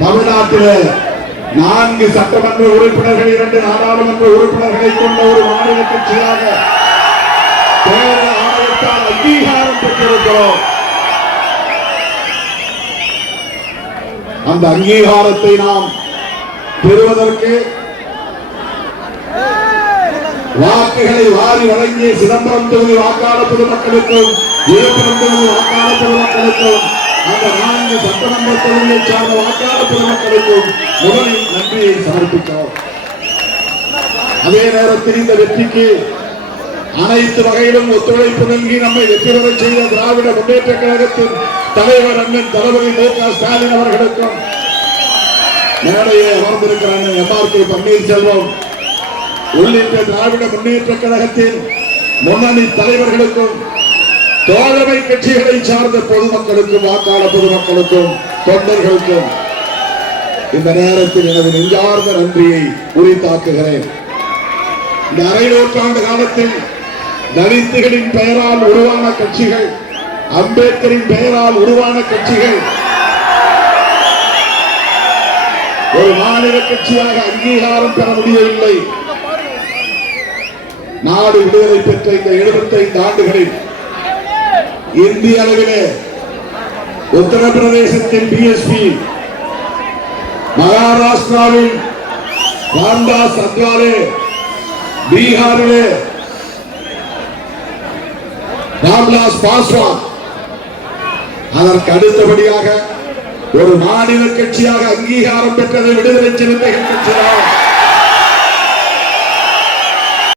தமிழ்நாட்டில் நான்கு சட்டமன்ற உறுப்பினர்கள் இரண்டு நாடாளுமன்ற உறுப்பினர்களை கொண்ட ஒரு மாநில கட்சியாக தேர்தல் ஆணையத்தால் அங்கீகாரம் பெற்றிருக்கிறோம். அந்த அங்கீகாரத்தை நாம் பெறுவதற்கு வாக்குகளை வாரி வழங்கிய சிதம்பரம் தொகுதி வாக்காளர் பொதுமக்களுக்கும் விழுப்புரம் தொகுதி வாக்காளர் நான்கு சட்டமன்ற சார்ந்த வாக்காளர் பொதுமக்களுக்கும் முதலில் நன்றியை சமர்ப்பிக்கிறோம். அதே நேரத்தில் இந்த வெற்றிக்கு அனைத்து வகையிலும் ஒத்துழைப்பு நல்கி நம்மை வெற்றி பெற செய்த திராவிட முன்னேற்ற கழகத்தின் தலைவர் அண்ணன் தளபதி மு க ஸ்டாலின் அவர்களுக்கும் மேடையை அமர்ந்திருக்கிற அண்ணன் எம் ஆர் கே பன்னீர்செல்வம் உள்ளிட்ட திராவிட முன்னேற்ற கழகத்தின் முன்னணி தலைவர்களுக்கும் தோழமை கட்சிகளை சார்ந்த பொதுமக்களுக்கும் வாக்காள பொதுமக்களுக்கும் தொண்டர்களுக்கும் இந்த நேரத்தில் எனது நெஞ்சார்ந்த நன்றியை உரித்தாக்குகிறேன். இந்த அரை நூற்றாண்டு காலத்தில் தலித்துகளின் பெயரால் உருவான கட்சிகள் அம்பேத்கரின் பெயரால் உருவான கட்சிகள் ஒரு மாநில கட்சியாக அங்கீகாரம் பெற முடியவில்லை. நாடு விடுதலை பெற்ற இந்த 75 ஆண்டுகளில் இந்திய அளவிலே உத்தரப்பிரதேசத்தின் பிஎஸ்பி மகாராஷ்டிராவில் ராம்தாஸ் அத்வாலே பீகாரிலே ராம்தாஸ் பாஸ்வான். அதற்கு அடுத்தபடியாக ஒரு மாநில கட்சியாக அங்கீகாரம் பெற்றது விடுதலை சிறுத்தைகள் கட்சிதான்.